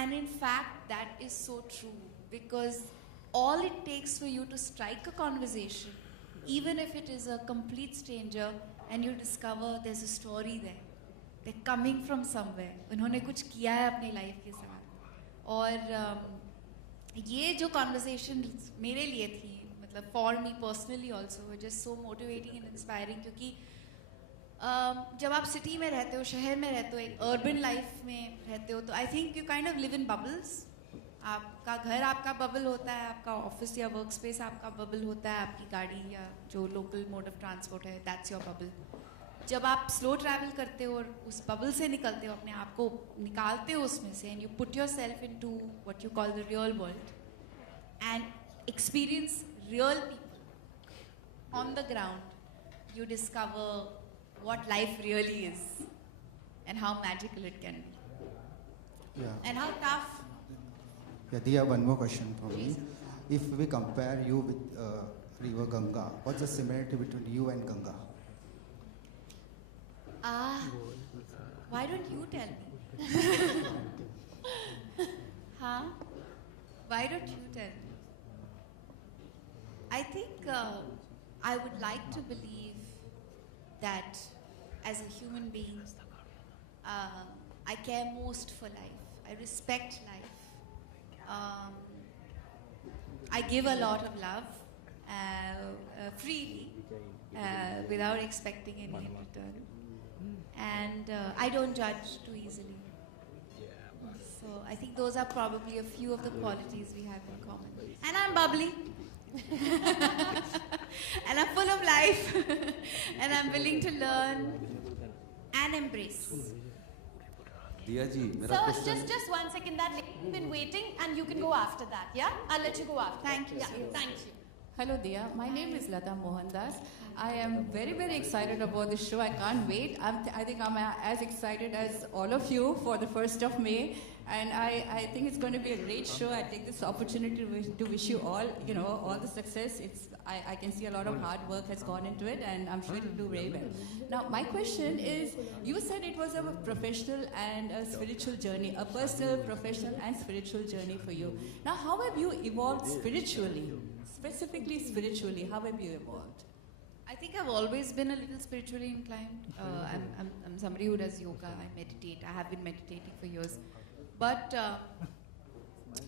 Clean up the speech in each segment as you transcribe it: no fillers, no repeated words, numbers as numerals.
And in fact, that is so true, because all it takes for you to strike a conversation, even if it is a complete stranger, and you discover there's a story there. They're coming from somewhere. उन्होंने कुछ किया है अपनी life के साथ. और ये जो conversation मेरे लिए थी, मतलब for me personally also, were just so motivating and inspiring, क्योंकि जब आप सिटी में रहते हो, शहर में रहते हो, एक अर्बन लाइफ में रहते हो, तो I think you kind of live in bubbles. आपका घर आपका बबल होता है, आपका ऑफिस या वर्क स्पेस आपका बबल होता है, आपकी गाड़ी या जो लोकल मोड ऑफ ट्रांसपोर्ट है, दैट्स योर बबल. जब आप स्लो ट्रैवल करते हो और उस बबल से निकलते हो, अपने आप को निकालते हो उसमें से, and you put yourself into what you call the real world and experience real people on the ground, you discover what life really is and how magical it can be. Yeah. And how tough. Yeah, Diya, one more question for me. If we compare you with river Ganga, what's the similarity between you and Ganga? Why don't you tell me? Huh? Why don't you tell me? I think I would like to believe that as a human being, I care most for life. I respect life. I give a lot of love freely, without expecting any in return. And I don't judge too easily. So I think those are probably a few of the qualities we have in common. And I'm bubbly. And I'm full of life. And I'm willing to learn and embrace. Diya ji, Sir, just 1 second. That lady's been waiting, and you can go after that. Yeah, I'll let you go after. Thank you. Yeah, thank you. Hello, Diya. My name is Lata Mohandas. I am very, very excited about this show. I can't wait. I think I'm as excited as all of you for the 1st of May. And I think it's going to be a great show. I take this opportunity to wish you all, all the success. I can see a lot of hard work has gone into it, and I'm sure you'll do very well. Now, my question is, you said it was a professional and a spiritual journey, a personal, professional, and spiritual journey for you. Now, how have you evolved spiritually? Specifically spiritually, how have you evolved? I think I've always been a little spiritually inclined. I'm somebody who does yoga. I meditate. I have been meditating for years. But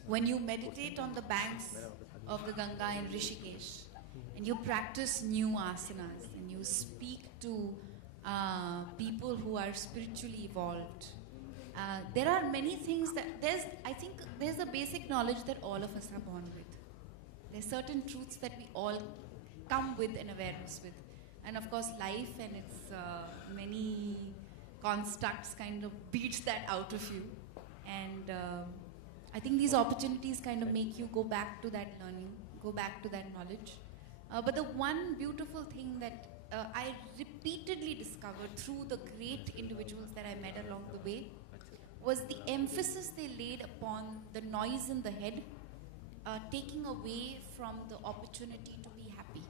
when you meditate on the banks of the Ganga in Rishikesh, and you practice new asanas, and you speak to people who are spiritually evolved, there are many things that I think there's a basic knowledge that all of us are born with. There's certain truths that we all come with an awareness with. And of course, life and its many constructs kind of beats that out of you. And I think these opportunities kind of make you go back to that learning, go back to that knowledge. But the one beautiful thing that I repeatedly discovered through the great individuals that I met along the way was the emphasis they laid upon the noise in the head, taking away from the opportunity to be happy.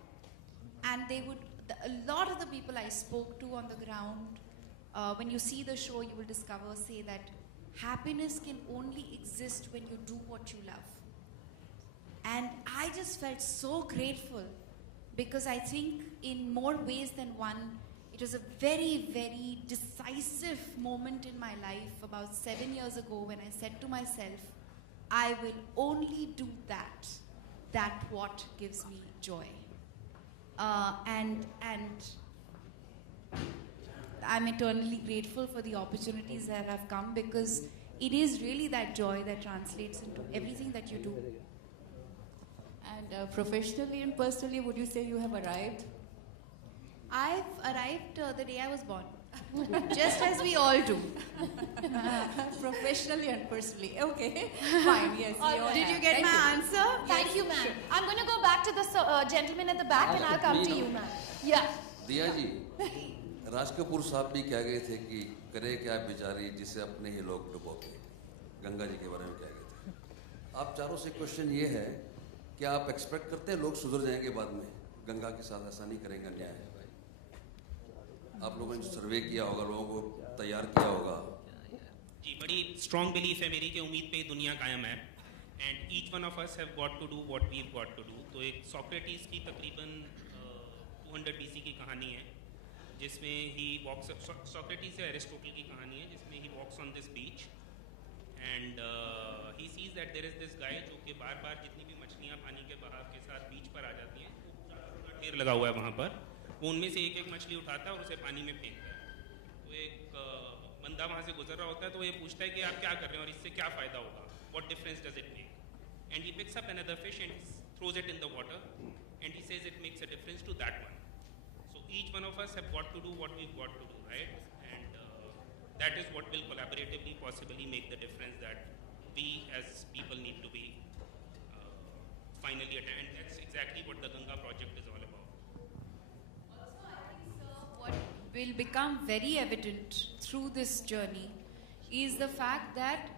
And a lot of the people I spoke to on the ground, when you see the show, you will discover, say that happiness can only exist when you do what you love. And I just felt so grateful, because I think in more ways than one, it was a very, very decisive moment in my life about 7 years ago when I said to myself, I will only do that what gives me joy. And I'm eternally grateful for the opportunities that have come, because it is really that joy that translates into everything that you do. And professionally and personally, would you say you have arrived? I've arrived the day I was born. Just as we all do. Professionally and personally. Okay, fine, yes. Did you get my answer? Thank you, ma'am. I'm going to go back to the gentleman at the back, and I'll come to you, ma'am. Yeah. दिया जी, राज कपूर साहब भी कह गए थे कि करे क्या बेचारी जिसे अपने ही लोग डुबोते, गंगा जी के बारे में कह गए थे. आप चारों से क्वेश्चन ये है कि आप एक्सपेक्ट करते हैं लोग सुधर जाएंगे बाद में, गंगा के साथ ऐसा नहीं करेंगे अन्याय है भाई. आप लोगों ने सर्वे किया होगा, लोगों को तैयार किया होगा, जी, बड़ी स्ट्रॉन्ग बिलीफ है मेरी कि उम्मीद पे ही दुनिया कायम है, and each one of us have got to do what we have got to do. तो एक सोक्रेटिस की तकरीबन 200 BC की कहानी है जिसमें ही वॉक्स, सोक्रेटिस से एरिस्टोटल की कहानी है जिसमें he walks on this beach and he sees that there is this guy जो कि बार बार जितनी भी मछलियाँ पानी के बहाव के साथ बीच पर आ जाती हैं, पूरा ढेर लगा हुआ है वहाँ पर, वो उनमें से एक एक मछली उठाता है और उसे पानी में फेंकता है. तो एक बंदा वहाँ से गुजर रहा होता है तो ये पूछता है कि आप क्या कर रहे हैं और इससे क्या फ़ायदा होगा, what difference does it make, and he picks up another fish and throws it in the water and he says it makes a difference to that one. So each one of us have got to do what we've got to do, right? And that is what will collaboratively possibly make the difference that we as people need to be finally attend. And that's exactly what the Ganga project is all about. Also, I think, sir, what will become very evident through this journey is the fact that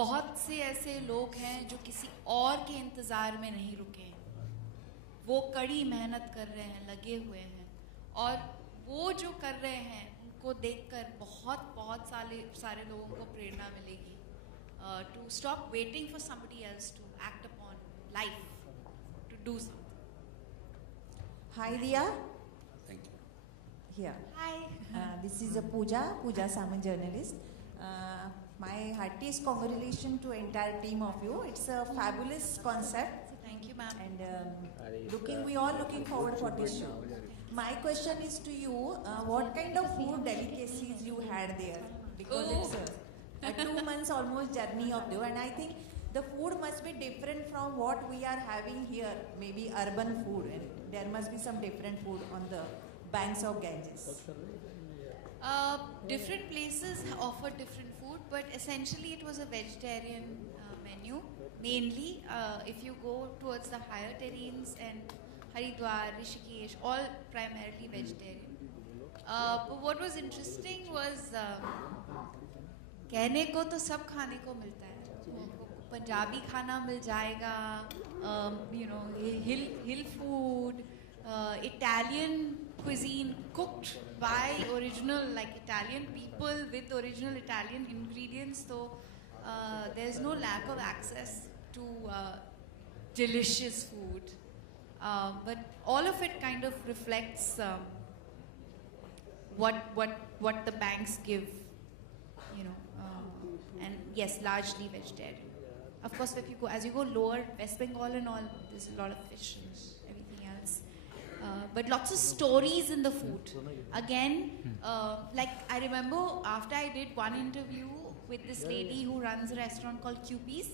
बहुत से ऐसे लोग हैं जो किसी और के इंतज़ार में नहीं रुके हैं, वो कड़ी मेहनत कर रहे हैं, लगे हुए हैं, और वो जो कर रहे हैं उनको देखकर बहुत बहुत सारे लोगों को प्रेरणा मिलेगी to stop waiting for somebody else to act upon life, to do something. Hi Diya. Thank you. Here. Hi. This is a Pooja Saman journalist. My heartiest congratulations to entire team of you. It's a fabulous concept, Thank you, ma'am. and we all looking forward for this show. My question is to you, what kind of food delicacies you had there? Because it's a 2 months almost journey of you, and I think the food must be different from what we are having here, maybe urban food, and there must be some different food on the banks of Ganges. Different places offer different food, but essentially it was a vegetarian menu. Mainly, if you go towards the higher terrains and Haridwar, Rishikesh, all primarily vegetarian. But what was interesting was कहने को तो सब खाने को मिलता है. पंजाबी खाना मिल जाएगा, hill food, Italian cuisine cooked by Italian people with original Italian ingredients. So there's no lack of access to delicious food. But all of it kind of reflects what the banks give, and yes, largely vegetarian. Of course, as you go lower, West Bengal and all, there's a lot of fish and everything else. But lots of stories in the food. Again, I remember after I did one interview with this lady who runs a restaurant called QP's,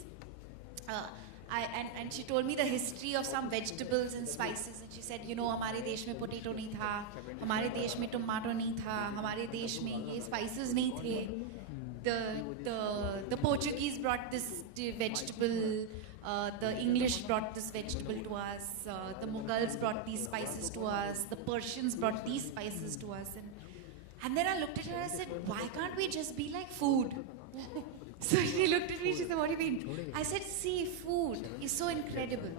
and she told me the history of some vegetables and spices, and she said, हमारे देश में potato नहीं था, हमारे देश में tomato नहीं था, हमारे देश में ये spices नहीं थे. The Portuguese brought this vegetable, the English brought this vegetable to us, the Mughals brought these spices to us, the Persians brought these spices to us, and then I looked at her and I said, why can't we just be like food? So she looked at me, she said, what do you mean? I said, see, food is so incredible.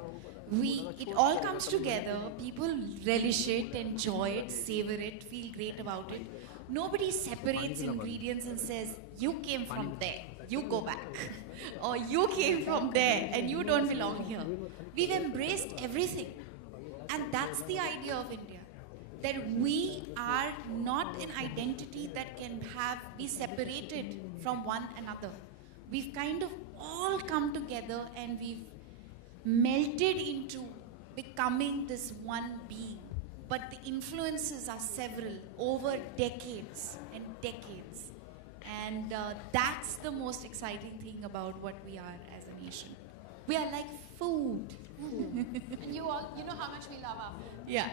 It all comes together, people relish it, enjoy it, savor it, feel great about it. Nobody separates ingredients and says, you came from there, you go back. Or you came from there and you don't belong here. We've embraced everything. And that's the idea of India. That we are not an identity that can be separated from one another. We've kind of all come together and we've melted into becoming this one being. But the influences are several over decades and decades. And that's the most exciting thing about what we are as a nation. We are like food. And you know how much we love our food. Yeah.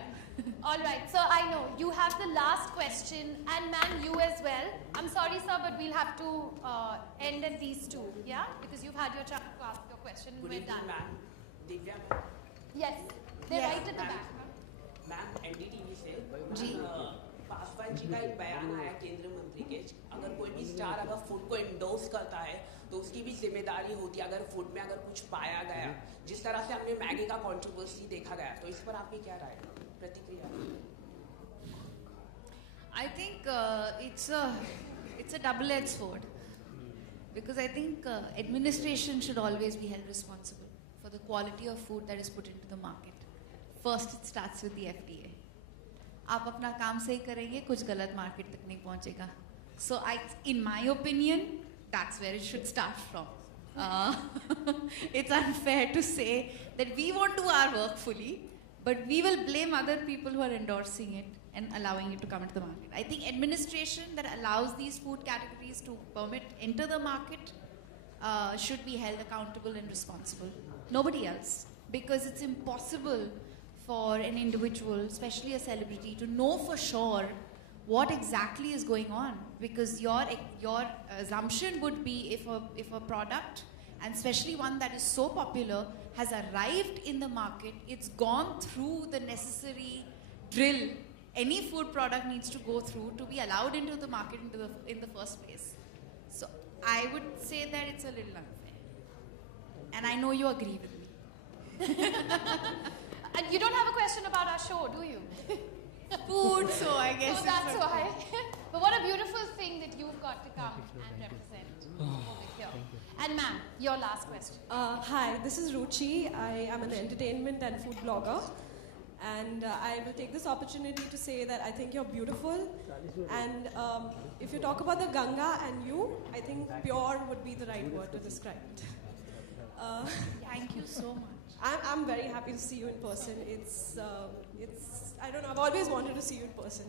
All right, so I know you have the last question, and ma'am, you as well. I'm sorry, sir, but we'll have to end at these two, yeah? Because you've had your chance to ask your question. Good We're evening, done. ma'am. Divya ma'am. Yes, they're Yes. right at the back. Ma'am NDTV से जी। पासवान जी का एक बयान आया केंद्रीय मंत्री के, अगर कोई भी स्टार अगर फूड को इंडोर्स करता है तो उसकी भी जिम्मेदारी होती है अगर फूड में अगर कुछ पाया गया, जिस तरह से हमने मैगी का कंट्रोवर्सी देखा गया, तो इस पर आपकी क्या राय है, प्रतिक्रिया? I think it's a double-edged sword. Because I think administration should always be held responsible for the quality of food that is put into the market. First, it starts with the FDA. आप अपना काम सही करेंगे, कुछ गलत market तक नहीं पहुँचेगा. So in my opinion, that's where it should start from. It's unfair to say that we won't do our work fully, but we will blame other people who are endorsing it and allowing it to come into the market. I think administration that allows these food categories to enter the market should be held accountable and responsible. Nobody else. Because it's impossible for an individual, especially a celebrity, to know for sure what exactly is going on. Because your assumption would be if a product, and especially one that is so popular, has arrived in the market, it's gone through the necessary drill any food product needs to go through to be allowed into the market in the first place. So I would say that it's a little unfair. And I know you agree with me. And you don't have a question about our show, do you? Food, so I guess. So that's why. But what a beautiful thing that you've got to come and represent over here. And ma'am, your last question. Hi, this is Ruchi. I am an entertainment and food blogger. And I will take this opportunity to say that I think you're beautiful. And if you talk about the Ganga and you, I think pure would be the right word to describe it. Thank you so much. I'm very happy to see you in person. It's I don't know, I've always wanted to see you in person.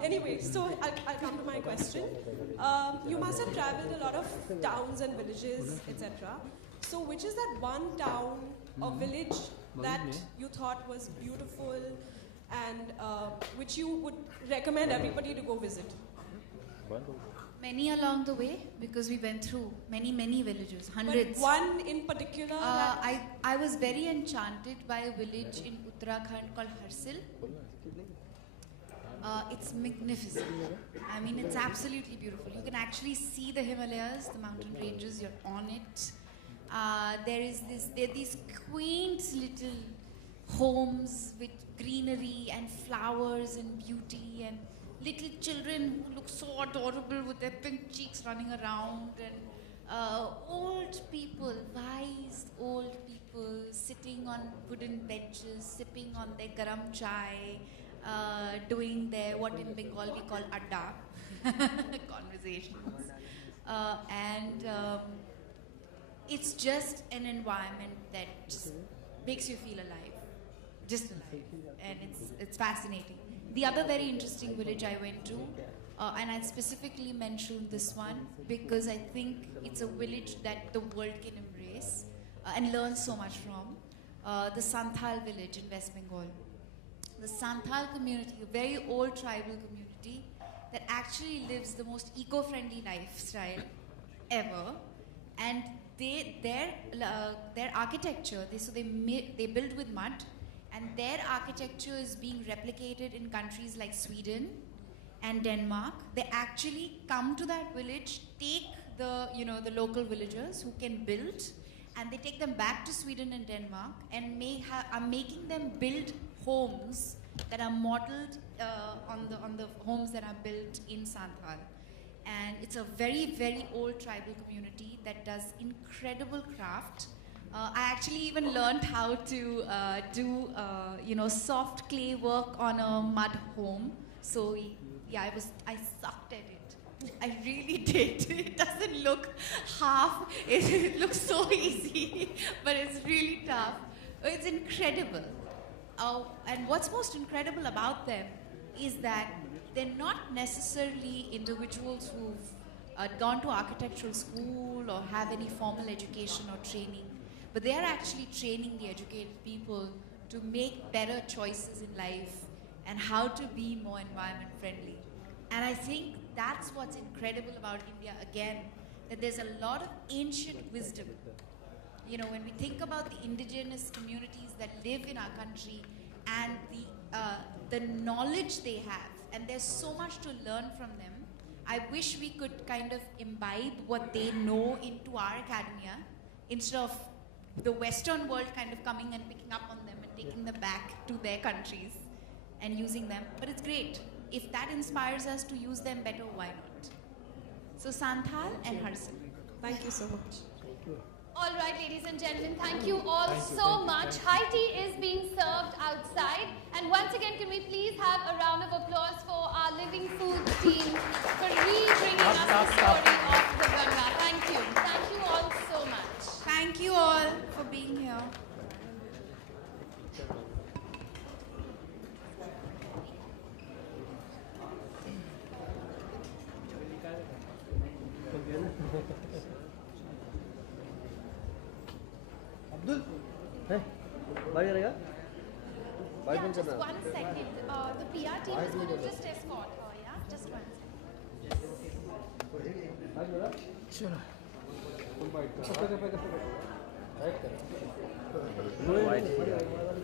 Anyway, so I'll come to my question. You must have traveled a lot of towns and villages, etc. So which is that one town or village that you thought was beautiful and which you would recommend everybody to go visit? Many along the way, because we went through many villages, hundreds. But one in particular? I was very enchanted by a village in Uttarakhand called Harsil. It's magnificent. I mean, it's absolutely beautiful. You can actually see the Himalayas, the mountain ranges, you're on it. There are these quaint little homes with greenery and flowers and beauty and little children who look so adorable with their pink cheeks running around, and old people, wise old people sitting on wooden benches, sipping on their garam chai, doing their, what in Bengal we call adda, conversations. It's just an environment that just makes you feel alive, just alive, and it's fascinating. The other very interesting village I went to, and I specifically mentioned this one because I think it's a village that the world can embrace and learn so much from, the Santhal village in West Bengal. The Santhal community, a very old tribal community that actually lives the most eco-friendly lifestyle ever, and their architecture, they build with mud, and their architecture is being replicated in countries like Sweden and Denmark. They actually come to that village, take the local villagers who can build, and they take them back to Sweden and Denmark and are making them build homes that are modeled on the homes that are built in Santhal. And it's a very, very old tribal community that does incredible craft. I actually even learned how to do soft clay work on a mud home. So yeah, I sucked at it. I really did. It doesn't look it looks so easy, but it's really tough. It's incredible. And what's most incredible about them is that they're not necessarily individuals who've gone to architectural school or have any formal education or training, but they are actually training the educated people to make better choices in life and how to be more environment friendly. And I think that's what's incredible about India again, that there's a lot of ancient wisdom. You know, when we think about the indigenous communities that live in our country and the knowledge they have, and there's so much to learn from them. I wish we could kind of imbibe what they know into our academia instead of the Western world kind of coming and picking up on them and taking them back to their countries and using them. But it's great. If that inspires us to use them better, why not? So Santhal and Harsil. Thank you so much. All right, ladies and gentlemen, thank you all so much. High tea is being served outside. And once again, can we please have a round of applause for our Living Foods team for re-bringing us the story of the Ganga. Thank you. Thank you all so much. Thank you all for being here. Abdul है भाई रहेगा भाई Yeah, बंद just करना 1 second. The PR team is going to just escort her, yeah? Just 1 second. भाई मेरा चलो तुम फाइट कर फाइट कर वाइट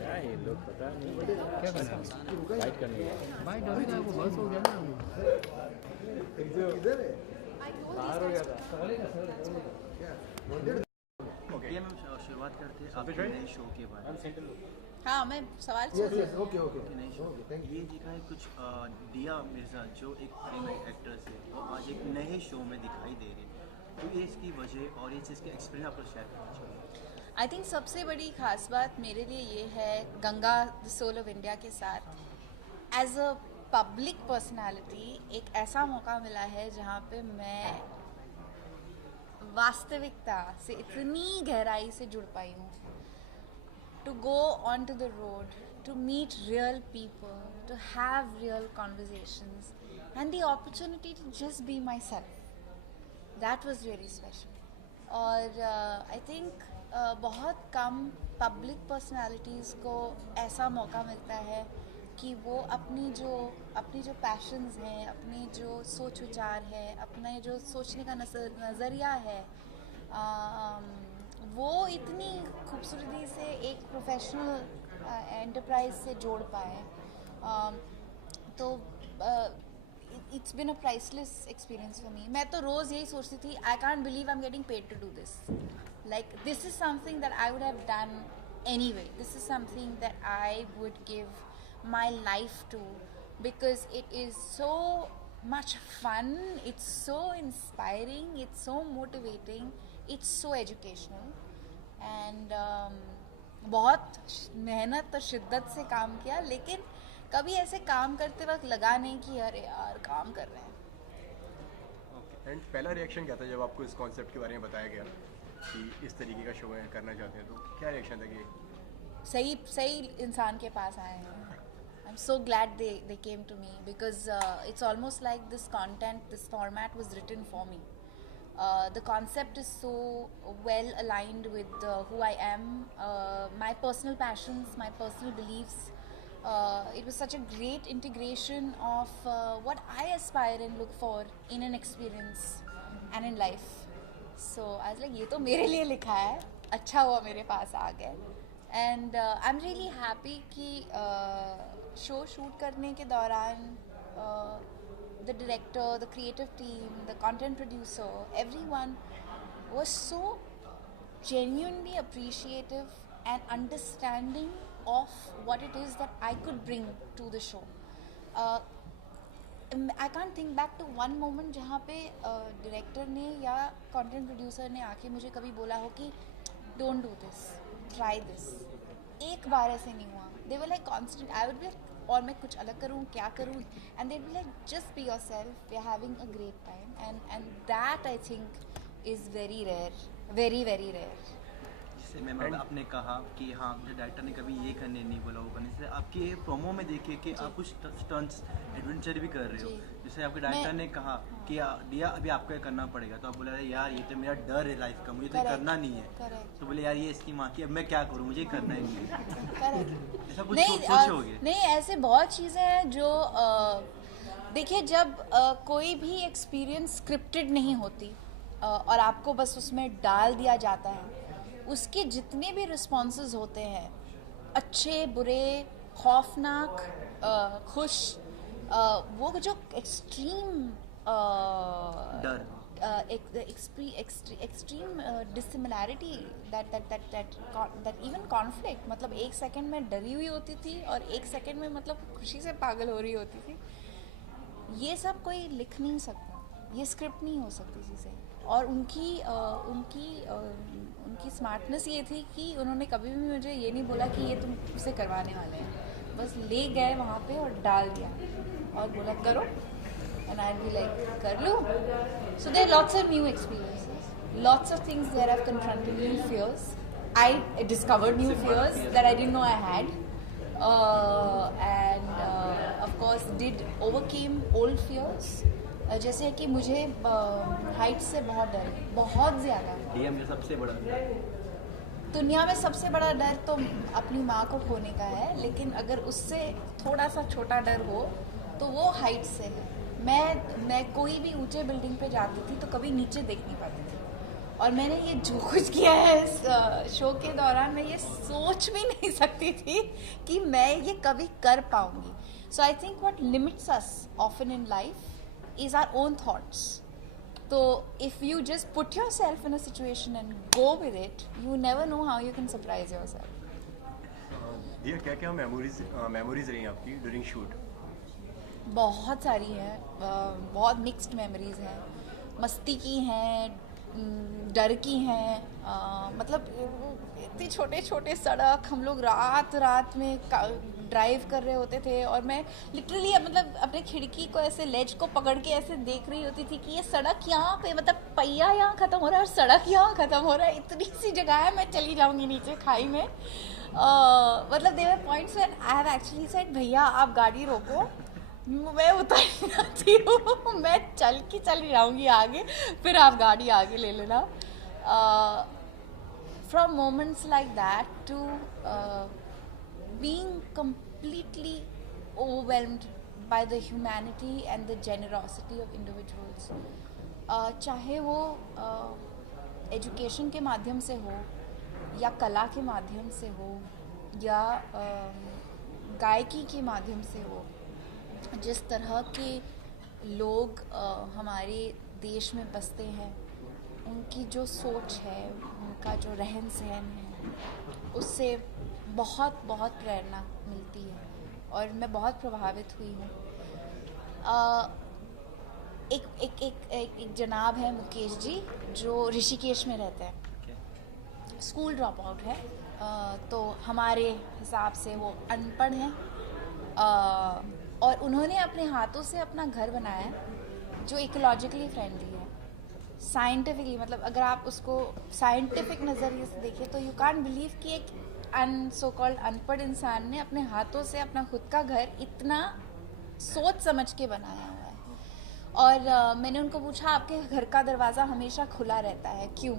क्या ये लोग पता नहीं क्या करना है फाइट करने भाई डर गया वो बस हो गया ना इधर है बाहर हो गया था ओके हम शुरुआत करते हैं आपके नए शो के बारे में। हाँ, मैं सवाल ओके नए शो ये देखा है कुछ दिया मिर्जा जो एक फीमेल एक्ट्रेस है वो आज एक नए शो में दिखाई दे रही है, तो ये इसकी वजह और ये चीज़ के एक्सपीरियंस आपको शेयर करना चाहिए। आई थिंक सबसे बड़ी खास बात मेरे लिए ये है Ganga the soul of India के साथ एज अ पब्लिक पर्सनालिटी एक ऐसा मौका मिला है जहाँ पे मैं वास्तविकता से इतनी गहराई से जुड़ पाई हूँ। To go on to the road, to meet real people, to have real conversations and the opportunity to just be myself, that was really special. और आई थिंक बहुत कम पब्लिक पर्सनालिटीज़ को ऐसा मौका मिलता है कि वो अपनी जो पैशंस हैं, अपनी जो सोच विचार है, अपने जो सोचने का नज़रिया है, वो इतनी खूबसूरती से एक प्रोफेशनल एंटरप्राइज से जोड़ पाए। तो it's been a priceless experience for me. मैं तो रोज़ यही सोचती थी, I can't believe I'm getting paid to do this. Like, this is something that I would have done anyway. This is something that I would give my life to because it is so much fun, it's so inspiring, it's so motivating, it's so educational. And बहुत मेहनत और शिद्दत से काम किया, लेकिन कभी ऐसे काम करते वक्त लगा नहीं कि अरे यार काम कर रहे हैं। एंड पहला रिएक्शन क्या था जब आपको इस कॉन्सेप्ट के बारे में बताया गया कि इस तरीके का शो करना चाहते हैं, तो क्या रिएक्शन था कि सही इंसान के पास आए हैं। I'm so glad they came to me because it's almost like this content, this format was written for me. The concept is so well aligned with who I am, my personal passions, my personal beliefs. It was such a great integration of what I aspire and look for in an experience and in life. So I was like, ये तो मेरे लिए लिखा है, अच्छा हुआ मेरे पास आ गए। And I'm really happy कि शो शूट करने के दौरान the director, the creative team, the content producer, everyone was so genuinely appreciative and understanding of what it is that I could bring to the show. I can't think back to one moment जहाँ पे director ने या content producer ने आके मुझे कभी बोला हो कि don't do this, try this. एक बार ऐसे नहीं हुआ. They were like constant. I would be like, और मैं कुछ अलग करूँ, क्या करूँ? And they'd be like, just be yourself. We're having a great time, and that I think is very rare, very very rare. जैसे मैम आपने कहा कि हाँ मुझे डायरेक्टर ने कभी ये करने नहीं बोला, वो करने से आपके प्रोमो में देखिए कि आप कुछ स्टंट्स एडवेंचर भी कर रहे हो। जैसे आपके डायरेक्टर ने कहा कि दिया अभी आपको ये करना पड़ेगा, तो आप बोला यार ये तो मेरा डर है लाइफ का, मुझे तो करना नहीं है। तो बोले यार ये इसकी माँ की, अब मैं क्या करूँ, मुझे करना ही नहीं है। ऐसा कुछ सोचोगे? नहीं, ऐसे बहुत चीज़ें हैं जो देखिए जब कोई भी एक्सपीरियंस स्क्रिप्टेड नहीं होती और आपको बस उसमें डाल दिया जाता है, उसके जितने भी रिस्पॉन्सेज होते हैं, अच्छे बुरे, खौफनाक, खुश, वो जो extreme extreme dissimilarity that even conflict, मतलब एक सेकंड में डरी हुई होती थी और एक सेकंड में मतलब खुशी से पागल हो रही होती थी, ये सब कोई लिख नहीं सकता, ये स्क्रिप्ट नहीं हो सकती चीज़ें। और उनकी स्मार्टनेस ये थी कि उन्होंने कभी भी मुझे ये नहीं बोला कि ये तुम उसे करवाने वाले हैं, बस ले गए वहाँ पे और डाल दिया और बोला करो, एंड आई बी लाइक कर लो. So there lots of new experiences, lots of things there I've confronted new fears. I discovered new fears that I didn't know I had, and of course did overcame old fears. जैसे कि मुझे height से बहुत डर है, बहुत ज़्यादा. DM का सबसे बड़ा दुनिया में सबसे बड़ा डर तो अपनी माँ को खोने का है, लेकिन अगर उससे थोड़ा सा छोटा डर हो तो वो हाइट से है. मैं कोई भी ऊंचे बिल्डिंग पे जाती थी तो कभी नीचे देख नहीं पाती थी, और मैंने ये जो कुछ किया है इस शो के दौरान, मैं ये सोच भी नहीं सकती थी कि मैं ये कभी कर पाऊंगी. So I think what limits us often in life is our own thoughts. तो if you just put yourself in a situation and go with it, you never know how you can surprise yourself. दिया क्या क्या memories रही आपकी during shoot? बहुत सारी हैं, बहुत मिक्स्ड मेमोरीज हैं. मस्ती की हैं, डर की हैं. मतलब इतने छोटे छोटे सड़क, हम लोग रात में ड्राइव कर रहे होते थे, और मैं लिटरली मतलब अपने खिड़की को ऐसे लेज को पकड़ के ऐसे देख रही होती थी कि ये सड़क यहाँ पे, मतलब पहिया यहाँ ख़त्म हो रहा है और सड़क यहाँ ख़त्म हो रहा है, इतनी सी जगह है, मैं चली जाऊँगी नीचे खाई में. मतलब there were points when I have actually said भैया आप गाड़ी रोको, मैं उतर जाती हूँ, मैं चल जाऊँगी आगे, फिर आप गाड़ी आगे ले लेना. From moments like that to being completely overwhelmed by the humanity and the generosity of individuals. चाहे वो एजुकेशन के माध्यम से हो, या कला के माध्यम से हो, या गायकी के माध्यम से हो, जिस तरह के लोग हमारे देश में बसते हैं, उनकी जो सोच है, उनका जो रहन सहन है, उससे बहुत बहुत प्रेरणा मिलती है, और मैं बहुत प्रभावित हुई हूँ. एक जनाब है मुकेश जी, जो ऋषिकेश में रहते हैं, स्कूल ड्रॉप आउट है, तो हमारे हिसाब से वो अनपढ़ हैं, और उन्होंने अपने हाथों से अपना घर बनाया है जो इकोलॉजिकली फ्रेंडली है, साइंटिफिकली. मतलब अगर आप उसको साइंटिफिक नज़रिए से देखें तो यू कांट बिलीव कि एक सो कॉल्ड अनपढ़ इंसान ने अपने हाथों से अपना खुद का घर इतना सोच समझ के बनाया हुआ है. और मैंने उनको पूछा आपके घर का दरवाज़ा हमेशा खुला रहता है क्यों?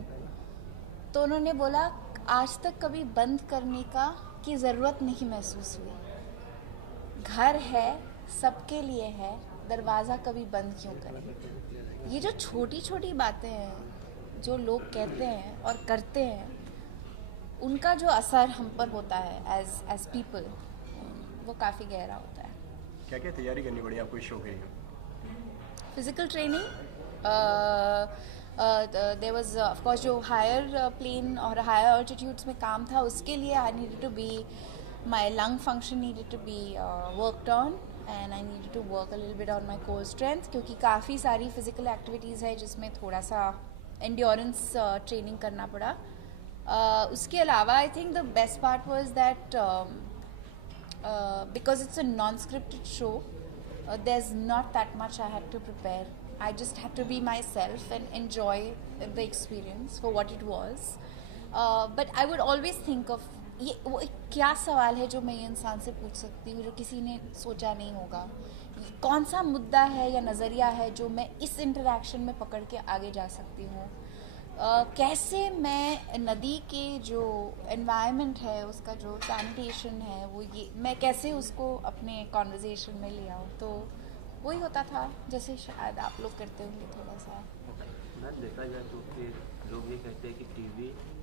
तो उन्होंने बोला आज तक कभी बंद करने की ज़रूरत नहीं महसूस हुई. घर है, सबके लिए है, दरवाज़ा कभी बंद क्यों करें? ये जो छोटी छोटी बातें हैं जो लोग कहते हैं और करते हैं, उनका जो असर हम पर होता है एज पीपल, वो काफ़ी गहरा होता है. क्या क्या तैयारी करनी पड़ी आपको इस शो के लिए? Physical training, there was of course जो हायर प्लेन और हायर ऑल्टीट्यूड्स में काम था, उसके लिए I needed to be, my lung function needed to be worked on, and I needed to work a little bit on my core strength, क्योंकि काफ़ी सारी physical activities है जिसमें थोड़ा सा endurance training करना पड़ा. उसके अलावा I think the best part was that because it's a non-scripted show, there's not that much I had to prepare. I just had to be myself and enjoy the experience for what it was. But I would always think of ये वो एक क्या सवाल है जो मैं ये इंसान से पूछ सकती हूँ जो किसी ने सोचा नहीं होगा, कौन सा मुद्दा है या नज़रिया है जो मैं इस इंटरेक्शन में पकड़ के आगे जा सकती हूँ, कैसे मैं नदी के जो एनवायरनमेंट है, उसका जो सैनिटेशन है, वो ये मैं कैसे उसको अपने कॉन्वर्जेशन में ले आऊँ. तो वही होता था जैसे शायद आप लोग करते होंगे थोड़ा सा. मैं देखा जाए तो कि लोग ये कहते हैं कि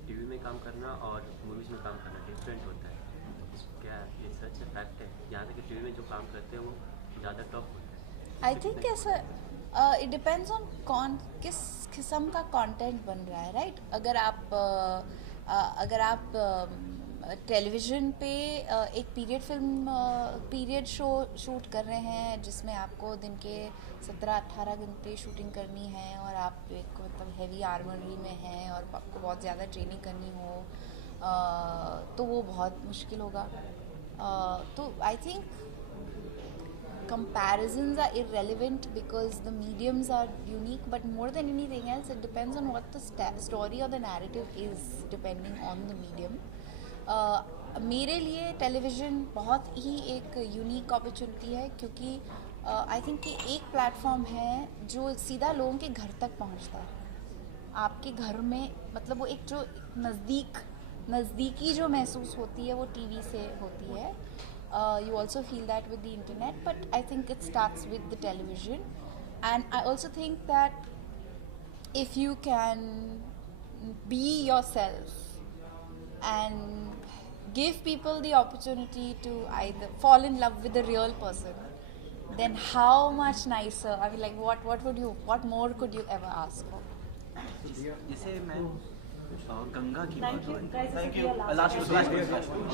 टीवी में काम करना और मूवीज़ में काम करना डिफरेंट होता है. क्या ये सच है, फैक्ट है? यहाँ तक कि टीवी में जो काम करते हैं वो ज़्यादा टफ होता है. आई थिंक ऐसा इट डिपेंड्स ऑन किस किस्म का कंटेंट बन रहा है, राइट? अगर आप टेलीविज़न पे एक पीरियड शो शूट कर रहे हैं जिसमें आपको दिन के 17-18 घंटे शूटिंग करनी है और आप एक मतलब हैवी आर्मरी में हैं और आपको बहुत ज़्यादा ट्रेनिंग करनी हो, तो वो बहुत मुश्किल होगा. तो I think comparisons are irrelevant because the mediums are unique, but more than anything else it depends on what the story or the narrative is depending on the medium. मेरे लिए टेलीविज़न बहुत ही एक यूनिक अपॉर्चुनिटी है क्योंकि I think कि एक platform है जो सीधा लोगों के घर तक पहुंचता है. आपके घर में मतलब वो एक जो नज़दीकी जो महसूस होती है वो टीवी से होती है. You also feel that with the internet, but I think it starts with the television. And I also think that if you can be yourself and give people the opportunity to either fall in love with the real person, then how much nicer, I mean, like what more could you ever ask for? जैसे मैं गंगा की Thank you, guys. Thank This is you. your last Last question.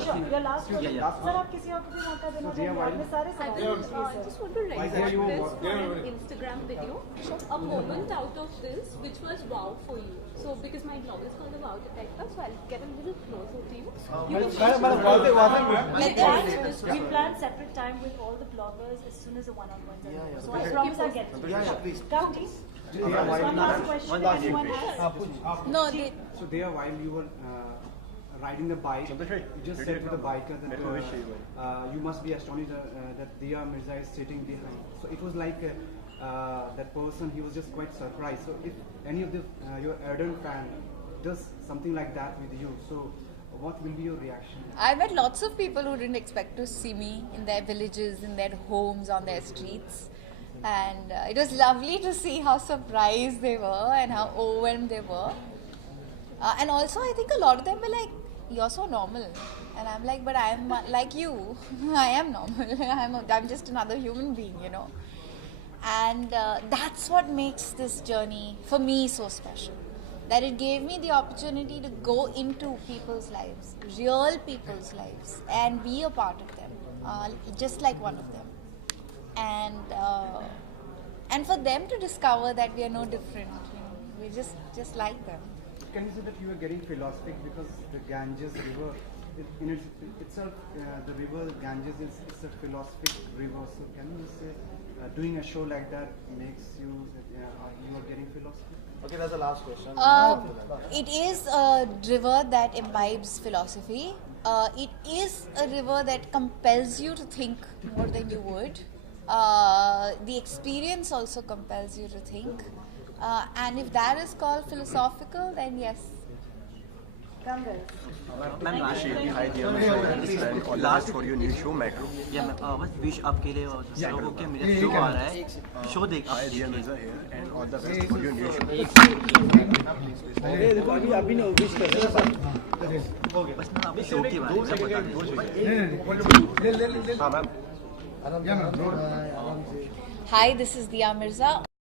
Sure, your last question. Sir, आप किसी और को भी मौका देना चाहेंगे? आपने सारे सवाल I just want to resurrect this from an Instagram video. A moment out of this which was wow for you. So because my blog is called the Wow Detector, so I'll get a little closer to you. We plan separate time with all the bloggers as soon as the one-on-ones are over. So I promise I'll get to you. Please. Come, please. One last question. Anyone has? No, So there, while you were riding the bike, you just said to the biker that you must be astonished that Mirza is sitting behind. So it was like that person, he was just quite surprised. So if any of your ardent fan does something like that with you, so what will be your reaction? I met lots of people who didn't expect to see me in their villages, in their homes, on their streets. And it was lovely to see how surprised they were and how overwhelmed they were. And also I think a lot of them were like, you're so normal. And I'm like, but I'm like you. I am normal. I'm just another human being, you know. And that's what makes this journey for me so special. That it gave me the opportunity to go into people's lives, real people's lives, and be a part of them, just like one of them. And for them to discover that we are no different, you know, we just like them. Can you say that you are getting philosophic because the Ganges river, in itself, the river Ganges is a philosophic river. So can you just say, doing a show like that makes you you are getting philosophic? Okay, that's the last question. It is a river that imbibes philosophy. It is a river that compels you to think more than you would. The experience also compels you to think. And if that is called philosophical, then yes. Ganga. Ma'am hi dear और last for your new show metro या बस wish आपके लिए लोगों के मेरा show आ रहा है शो देख hi dear Mirza here and all the best for your new show देखो अभी ना विश कर रहे हो गया बस ना अभी शो के बारे में बता दो हां ma'am Hi, this is Mirza.